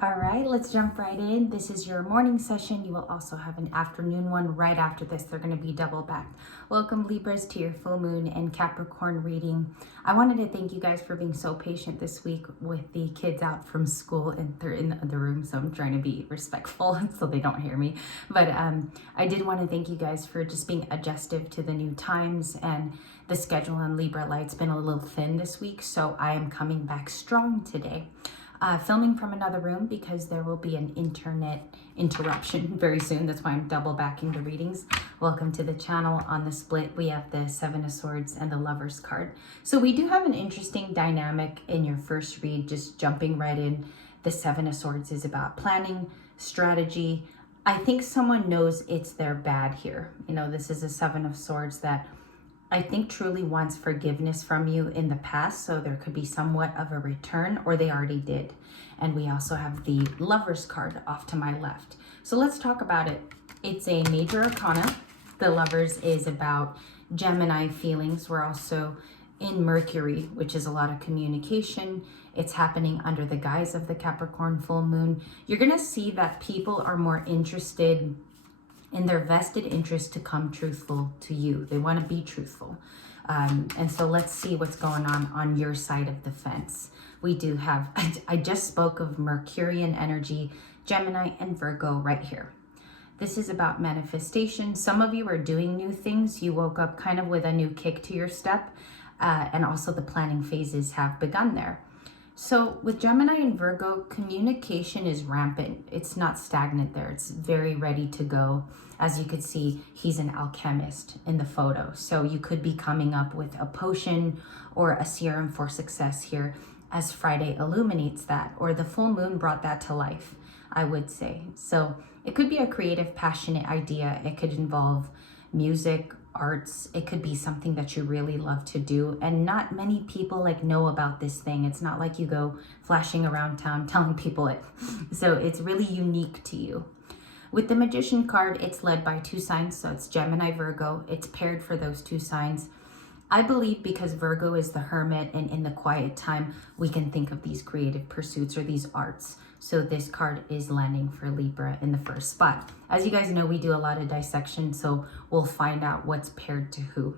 All right, let's jump right in. This is your morning session. You will also have an afternoon one right after this. They're going to be double back. Welcome, Libras, to your full moon and Capricorn reading. I wanted to thank you guys for being so patient this week with the kids out from school, and they're in the other room, so I'm trying to be respectful so they don't hear me. But I did want to thank you guys for just being adjustive to the new times and the schedule on Libra Light's been a little thin this week, so I am coming back strong today. Filming from another room because there will be an internet interruption very soon. That's why I'm double backing the readings. Welcome to the channel. On the split, we have the Seven of Swords and the Lovers card. So we do have an interesting dynamic in your first read, just jumping right in. The Seven of Swords is about planning, strategy. I think someone knows it's their bad here. You know, this is a Seven of Swords that I think truly wants forgiveness from you in the past, so there could be somewhat of a return, or they already did. And we also have the Lovers card off to my left. So let's talk about it. It's a major arcana. The Lovers is about Gemini feelings. We're also in Mercury, which is a lot of communication. It's happening under the guise of the Capricorn full moon. You're going to see that people are more interested in their vested interest to come truthful to you. They want to be truthful. And so let's see what's going on your side of the fence. We do have, I just spoke of Mercurian energy, Gemini and Virgo right here. This is about manifestation. Some of you are doing new things. You woke up kind of with a new kick to your step. And also the planning phases have begun there. So with Gemini and Virgo, communication is rampant. It's not stagnant there. It's very ready to go. As you could see, he's an alchemist in the photo. So you could be coming up with a potion or a serum for success here as Friday illuminates that, or the full moon brought that to life, I would say. So it could be a creative, passionate idea. It could involve music, arts. It could be something that you really love to do, and not many people know about this thing. It's not like you go flashing around town telling people it. So it's really unique to you. With the Magician card, it's led by two signs, so it's Gemini, Virgo. It's paired for those two signs. I believe because Virgo is the hermit, and in the quiet time we can think of these creative pursuits or these arts. So this card is landing for Libra in the first spot. As you guys know, we do a lot of dissection, so we'll find out what's paired to who.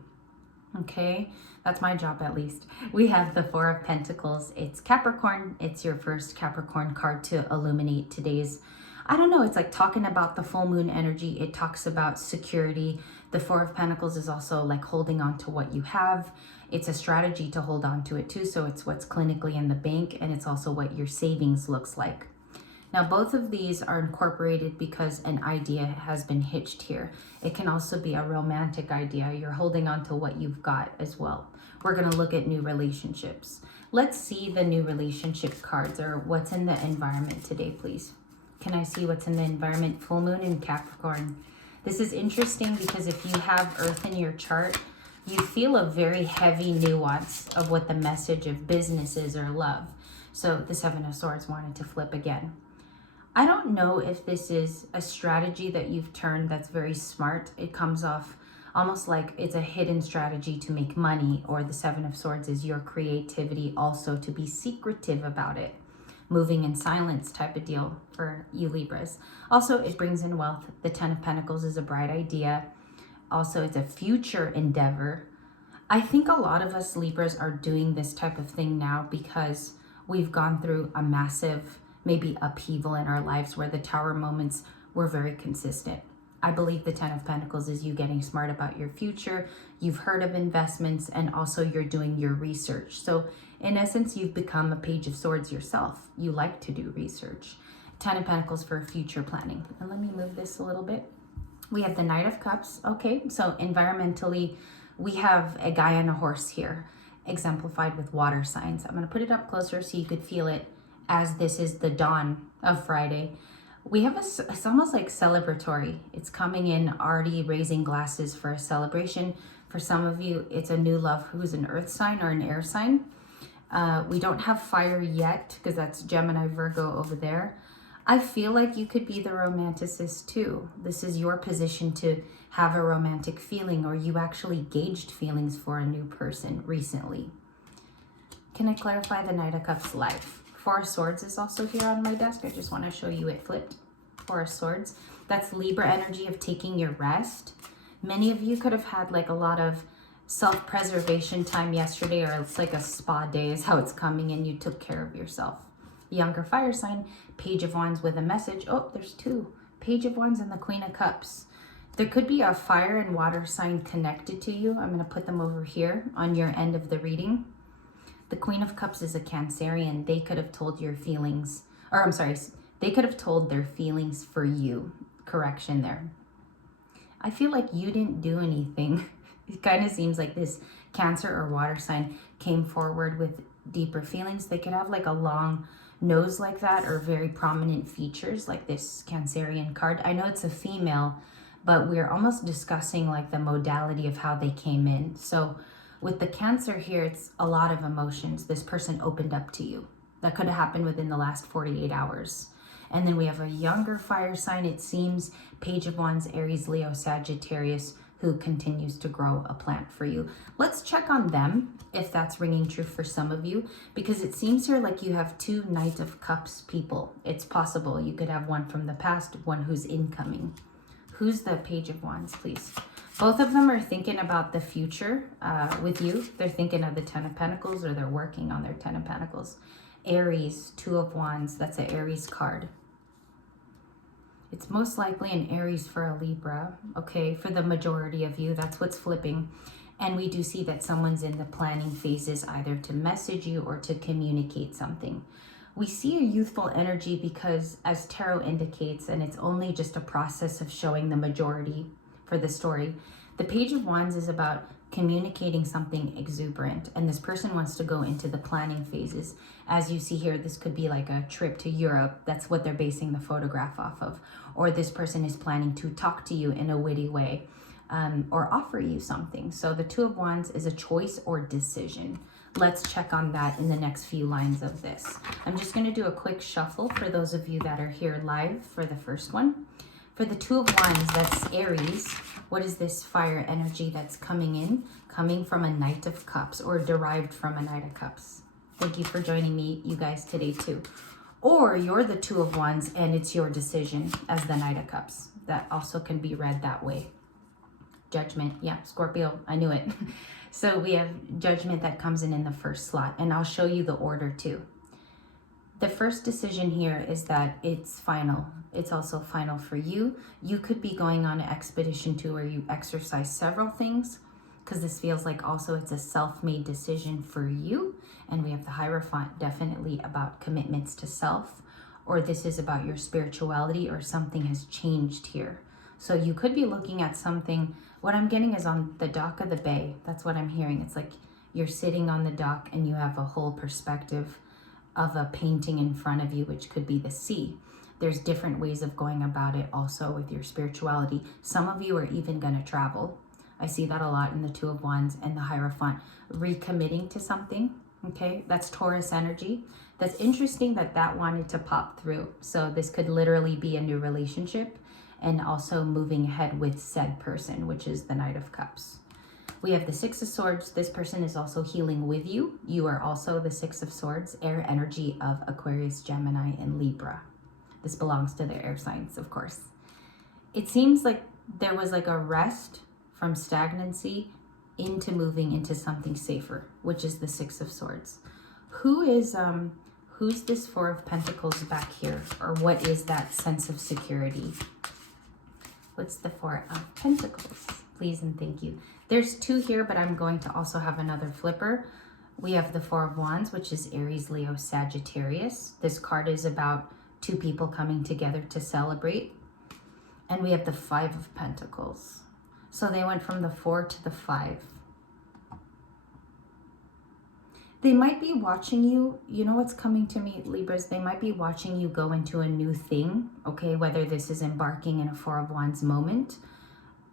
Okay, that's my job at least. We have the Four of Pentacles. It's Capricorn. It's your first Capricorn card to illuminate today's, I don't know, it's like talking about the full moon energy. It talks about security. The Four of Pentacles is also like holding on to what you have. It's a strategy to hold on to it too. So it's what's clinically in the bank, and it's also what your savings looks like. Now, both of these are incorporated because an idea has been hitched here. It can also be a romantic idea. You're holding on to what you've got as well. We're going to look at new relationships. Let's see the new relationship cards, or what's in the environment today, please. Can I see what's in the environment? Full moon in Capricorn. This is interesting because if you have Earth in your chart, you feel a very heavy nuance of what the message of business is or love. So the Seven of Swords wanted to flip again. I don't know if this is a strategy that you've turned that's very smart. It comes off almost like it's a hidden strategy to make money, or the Seven of Swords is your creativity also to be secretive about it. Moving in silence type of deal for you Libras. Also, it brings in wealth. The Ten of Pentacles is a bright idea. Also, it's a future endeavor. I think a lot of us Libras are doing this type of thing now because we've gone through a massive maybe upheaval in our lives where the Tower moments were very consistent. I believe the Ten of Pentacles is you getting smart about your future. You've heard of investments, and also you're doing your research. So in essence, you've become a Page of Swords yourself. You like to do research. Ten of Pentacles for future planning. And let me move this a little bit. We have the Knight of Cups. Okay, so environmentally, we have a guy on a horse here, exemplified with water signs. I'm going to put it up closer so you could feel it, as this is the dawn of Friday. We have it's almost like celebratory. It's coming in already raising glasses for a celebration. For some of you, it's a new love who's an earth sign or an air sign. We don't have fire yet because that's Gemini, Virgo over there. I feel like you could be the romanticist too. This is your position to have a romantic feeling, or you actually gauged feelings for a new person recently. Can I clarify the Knight of Cups life? Four of Swords is also here on my desk. I just want to show you it flipped. Four of Swords. That's Libra energy of taking your rest. Many of you could have had like a lot of self-preservation time yesterday, or it's like a spa day is how it's coming, and you took care of yourself. Younger fire sign, Page of Wands with a message. Oh, there's two. Page of Wands and the Queen of Cups. There could be a fire and water sign connected to you. I'm going to put them over here on your end of the reading. The Queen of Cups is a Cancerian. They could have told your feelings, or I'm sorry, they could have told their feelings for you. Correction there. I feel like you didn't do anything. It kind of seems like this Cancer or water sign came forward with deeper feelings. They could have like a long nose like that, or very prominent features like this Cancerian card. I know it's a female, but we're almost discussing like the modality of how they came in. So with the Cancer here, it's a lot of emotions. This person opened up to you. That could have happened within the last 48 hours. And then we have a younger fire sign. It seems Page of Wands, Aries, Leo, Sagittarius, who continues to grow a plant for you. Let's check on them if that's ringing true for some of you, because it seems here like you have two Knight of Cups people. It's possible you could have one from the past, one who's incoming. Who's the Page of Wands, please? Both of them are thinking about the future with you. They're thinking of the Ten of Pentacles, or they're working on their Ten of Pentacles. Aries, Two of Wands. That's an Aries card. It's most likely an Aries for a Libra, okay? For the majority of you, that's what's flipping. And we do see that someone's in the planning phases, either to message you or to communicate something. We see a youthful energy because, as tarot indicates, and it's only just a process of showing the majority for the story, the Page of Wands is about communicating something exuberant, and this person wants to go into the planning phases. As you see here, this could be like a trip to Europe. That's what they're basing the photograph off of. Or this person is planning to talk to you in a witty way, or offer you something. So the Two of Wands is a choice or decision. Let's check on that in the next few lines of this. I'm just going to do a quick shuffle for those of you that are here live for the first one. For the Two of Wands, that's Aries. What is this fire energy that's coming in? Coming from a Knight of Cups, or derived from a Knight of Cups. Thank you for joining me, you guys, today too. Or you're the Two of Wands and it's your decision as the Knight of Cups. That also can be read that way. Judgment. Yeah, Scorpio. I knew it. So we have Judgment that comes in the first slot. And I'll show you the order too. The first decision here is that it's final. It's also final for you. You could be going on an expedition too, where you exercise several things, because this feels like also it's a self-made decision for you. And we have the Hierophant, definitely about commitments to self, or this is about your spirituality, or something has changed here. So you could be looking at something. What I'm getting is on the dock of the bay. That's what I'm hearing. It's like you're sitting on the dock and you have a whole perspective of a painting in front of you, which could be the sea. There's different ways of going about it also with your spirituality. Some of you are even going to travel. I see that a lot in the Two of Wands and the Hierophant. Recommitting to something, okay? That's Taurus energy. That's interesting that that wanted to pop through. So this could literally be a new relationship, and also moving ahead with said person, which is the Knight of Cups. We have the Six of Swords. This person is also healing with you. You are also the Six of Swords, air energy of Aquarius, Gemini, and Libra. This belongs to the air signs, of course. It seems like there was like a rest from stagnancy into moving into something safer, which is the Six of Swords. Who's this Four of Pentacles back here? Or what is that sense of security? What's the Four of Pentacles? Please and thank you. There's two here, but I'm going to also have another flipper. We have the Four of Wands, which is Aries, Leo, Sagittarius. This card is about two people coming together to celebrate. And we have the Five of Pentacles. So they went from the 4 to the 5. They might be watching you. You know what's coming to me, Libras? They might be watching you go into a new thing, okay? Whether this is embarking in a Four of Wands moment,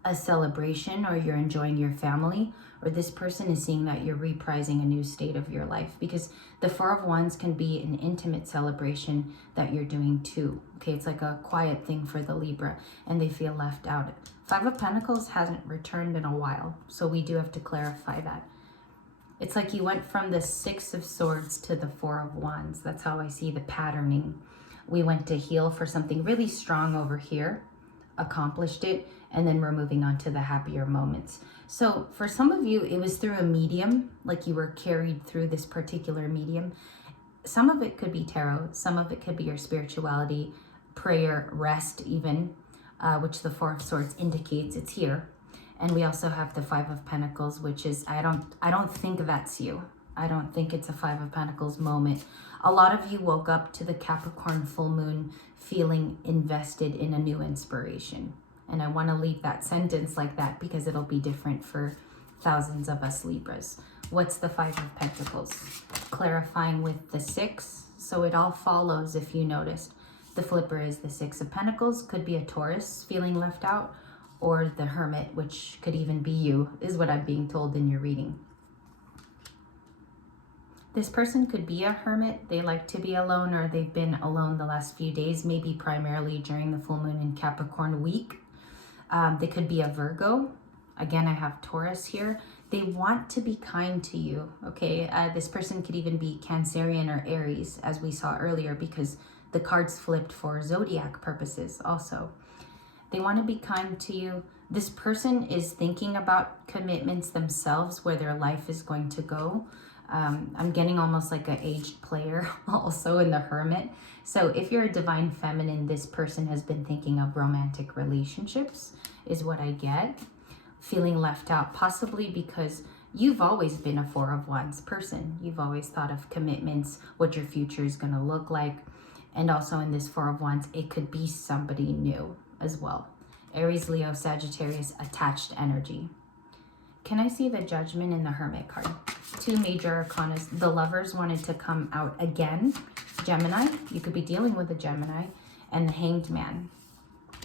a celebration, or you're enjoying your family, or this person is seeing that you're reprising a new state of your life, because the Four of Wands can be an intimate celebration that you're doing too. Okay, it's like a quiet thing for the Libra, and they feel left out. Five of Pentacles hasn't returned in a while, so we do have to clarify that. It's like you went from the Six of Swords to the Four of Wands. That's how I see the patterning. We went to heal for something really strong over here, accomplished it, and then we're moving on to the happier moments. So for some of you, it was through a medium, like you were carried through this particular medium. Some of it could be tarot, some of it could be your spirituality, prayer, rest even, which the Four of Swords indicates. It's here. And we also have the Five of Pentacles, which is, I don't think that's you. I don't think it's a Five of Pentacles moment. A lot of you woke up to the Capricorn full moon feeling invested in a new inspiration. And I want to leave that sentence like that because it'll be different for thousands of us Libras. What's the Five of Pentacles? Clarifying with the Six. So it all follows if you noticed. The flipper is the Six of Pentacles. Could be a Taurus feeling left out, or the Hermit, which could even be you, is what I'm being told in your reading. This person could be a hermit. They like to be alone, or they've been alone the last few days, maybe primarily during the full moon in Capricorn week. They could be a Virgo. Again, I have Taurus here. They want to be kind to you, okay? This person could even be Cancerian or Aries, as we saw earlier, because the cards flipped for zodiac purposes also. They want to be kind to you. This person is thinking about commitments themselves, where their life is going to go. I'm getting almost like an aged player also in the Hermit. So if you're a divine feminine, this person has been thinking of romantic relationships, is what I get. Feeling left out, possibly because you've always been a Four of Wands person. You've always thought of commitments, what your future is going to look like. And also in this Four of Wands, it could be somebody new as well. Aries, Leo, Sagittarius, attached energy. Can I see the Judgment in the Hermit card? Two major arcanas. The Lovers wanted to come out again. Gemini, you could be dealing with a Gemini. And the Hanged Man.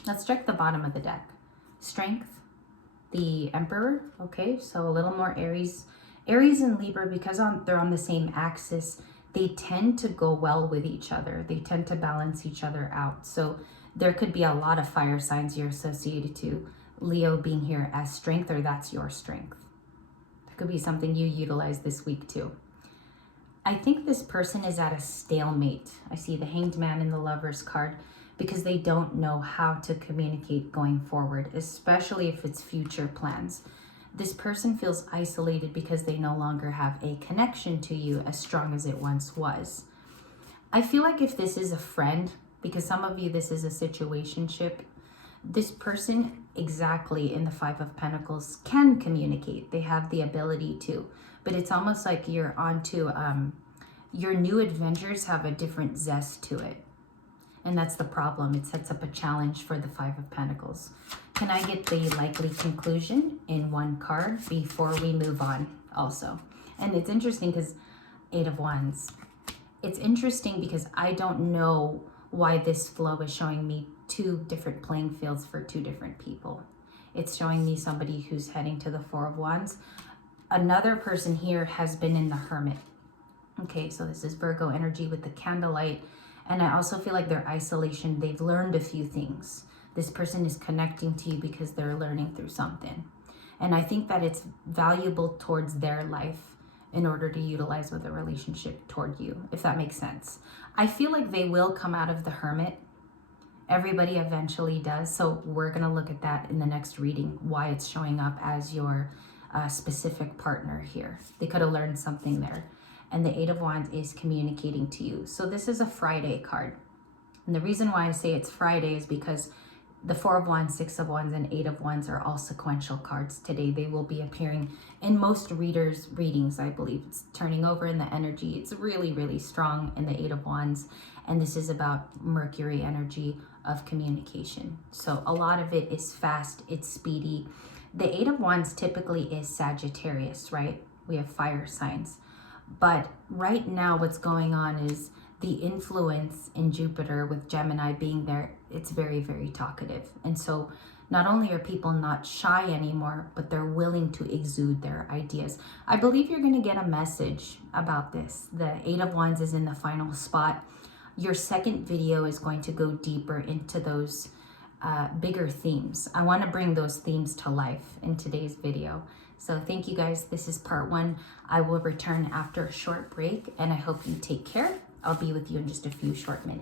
Let's check the bottom of the deck. Strength, the Emperor. Okay, so a little more Aries. Aries and Libra, because they're on the same axis, they tend to go well with each other. They tend to balance each other out. So there could be a lot of fire signs you're associated to. Leo being here as strength, or that's your strength. That could be something you utilize this week too. I think this person is at a stalemate. I see the Hanged Man in the Lovers card because they don't know how to communicate going forward, especially if it's future plans. This person feels isolated because they no longer have a connection to you as strong as it once was. I feel like if this is a friend, because some of you, this is a situationship, this person exactly in the Five of Pentacles can communicate. They have the ability to, but it's almost like you're onto, your new adventures have a different zest to it. And that's the problem. It sets up a challenge for the Five of Pentacles. Can I get the likely conclusion in one card before we move on also? And it's interesting because Eight of Wands. It's interesting because I don't know why this flow is showing me two different playing fields for two different people. It's showing me somebody who's heading to the Four of Wands. Another person here has been in the Hermit. Okay, so this is Virgo energy with the candlelight. And I also feel like their isolation, they've learned a few things. This person is connecting to you because they're learning through something. And I think that it's valuable towards their life in order to utilize with a relationship toward you, if that makes sense. I feel like they will come out of the Hermit. Everybody eventually does. So we're going to look at that in the next reading, why it's showing up as your specific partner here. They could have learned something there. And the Eight of Wands is communicating to you. So this is a Friday card. And the reason why I say it's Friday is because the Four of Wands, Six of Wands, and Eight of Wands are all sequential cards today. They will be appearing in most readers' readings, I believe. It's turning over in the energy. It's really, really strong in the Eight of Wands. And this is about Mercury energy of communication. So a lot of it is fast. It's speedy. The Eight of Wands typically is Sagittarius, right? We have fire signs. But right now what's going on is the influence in Jupiter with Gemini being there, it's very, very talkative. And so not only are people not shy anymore, but they're willing to exude their ideas. I believe you're going to get a message about this. The Eight of Wands is in the final spot. Your second video is going to go deeper into those bigger themes. I want to bring those themes to life in today's video. So thank you guys. This is part 1. I will return after a short break, and I hope you take care. I'll be with you in just a few short minutes.